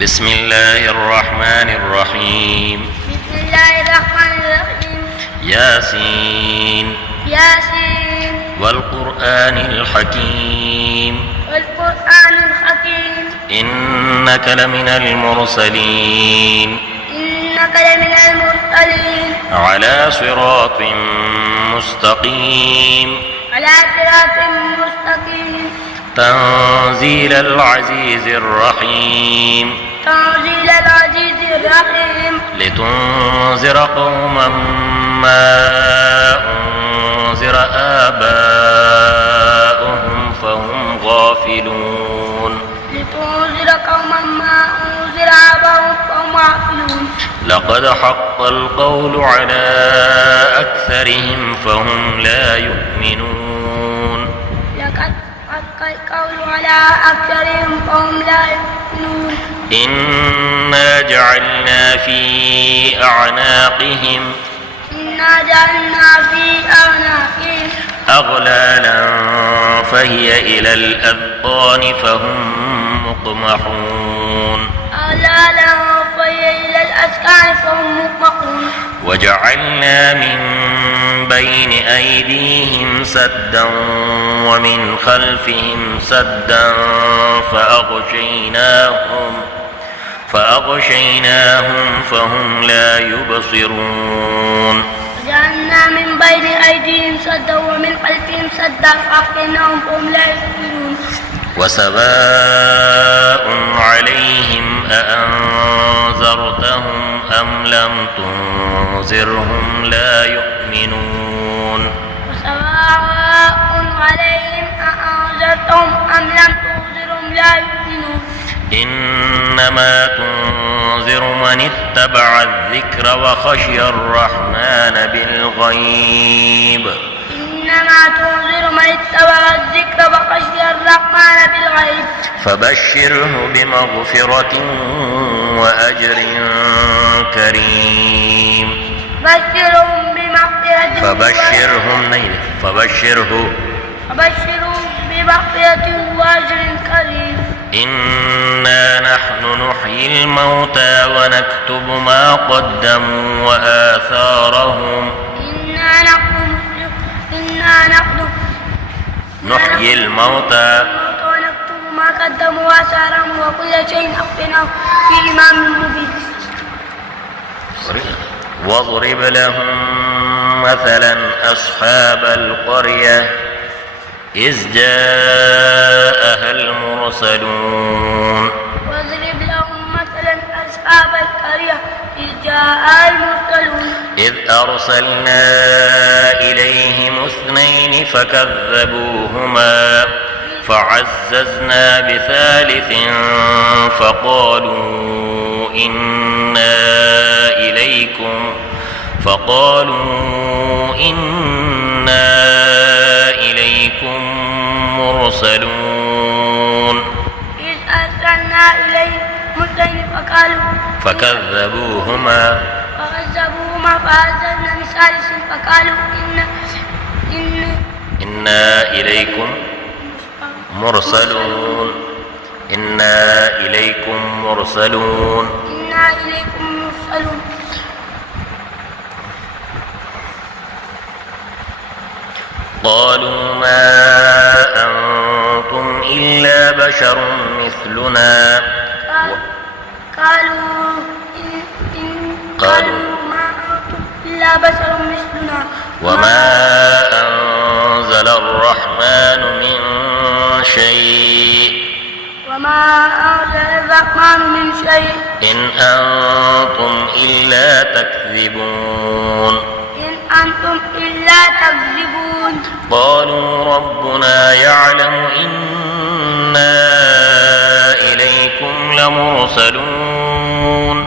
بسم الله الرحمن الرحيم. بسم الله الرحمن الرحيم. ياسين. ياسين. والقرآن الحكيم. والقرآن الحكيم. إنك لمن المرسلين. إنك لمن المرسلين. على صراط مستقيم. على صراط مستقيم. تنزيل العزيز الرحيم. تنزيل العزيز الرحيم. لتنذر قوما ما أنذر آباؤهم فهم غافلون. لتنذر قوما ما أنذر آباؤهم فهم غافلون. لقد حق القول على أكثرهم فهم لا يؤمنون. لقد حق القول على أكثرهم فهم لا يؤمنون. إنا جعلنا في أعناقهم أغلالا فهي إلى الأذقان فهم مقمحون. وجعلنا من بين أيديهم سدا ومن خلفهم سدا فأغشيناهم فهم لا يبصرون. وجعلنا من بين أيديهم سدا ومن خلفهم سدا فأغشيناهم فهم لا يبصرون. وسواء عليهم أأنذرتهم أم لم تنذرهم لا يؤمنون. وسواء عليهم أأنذرتهم أم لم تنذرهم لا يؤمنون. إنما تنذر من اتبع الذكر وخشي الرحمن بالغيب. إنما تنذر من اتبع الذكر وخشي الرحمن بالغيب. فبشره بمغفرة وأجر كريم. بشرهم بمغفرة فبشرهم بمغفرة وأجر كريم. إنا نحن نحيي الموتى ونكتب ما قدموا وآثارهم. إنا نحن نحيي الموتى ونكتب ما قدموا وآثارهم وكل شيء أحصيناه في إمام مبين. واضرب لهم مثلا أصحاب القرية إذ جاءها المرسلون. واضرب لهم مثلا أصحاب القرية إذ جاءها المرسلون. إذ أرسلنا إليهم 2 فكذبوهما فعززنا بثالث فقالوا إنا إليكم مرسلون. إذ أرسلنا إليهم 2 فكذبوهما فعززنا بثالث فقالوا إنا إليكم مرسلون. قالوا ما أنتم إلا بشر مثلنا. قالوا ما أنتم إلا بشر مثلنا. وما أنزل الرحمن من شيء. إن أنتم إلا تكذبون. قالوا ربنا يعلم إنا إليكم لمرسلون.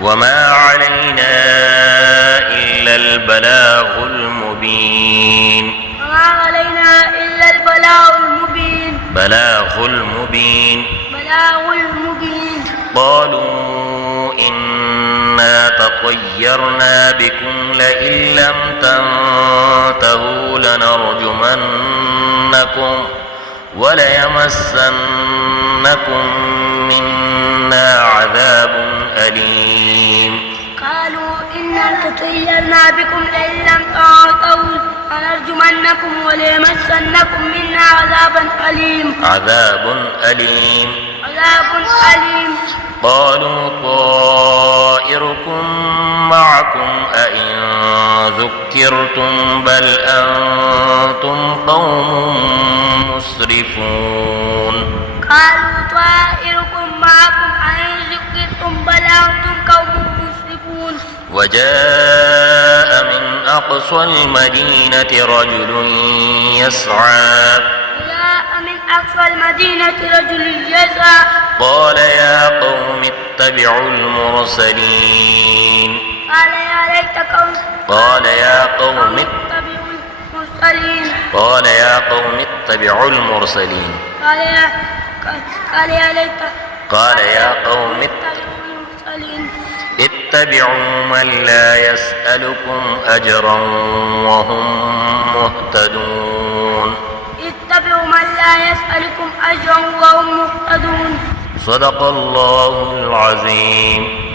وما علينا إلا البلاغ المبين. قالوا إنا تطيرنا بكم لئن لم تنتهوا وليمسنكم منا عذاب أليم. قالوا إنا تطيرنا بكم لئن لم تنتهوا لنرجمنكم وليمسنكم منا عذاب أليم. قالوا طائركم معكم أئن ذكرتم بل أنتم قوم مسرفون. قالوا طائركم معكم أئن ذكرتم بل أنتم قوم مسرفون. وجاء من أقصى المدينة رجل يسعى قال يا قوم اتبعوا المرسلين. قال يا قوم اتبعوا المرسلين. اتبعوا من لا يسألكم أجرا وهم مهتدون. صدق الله العظيم.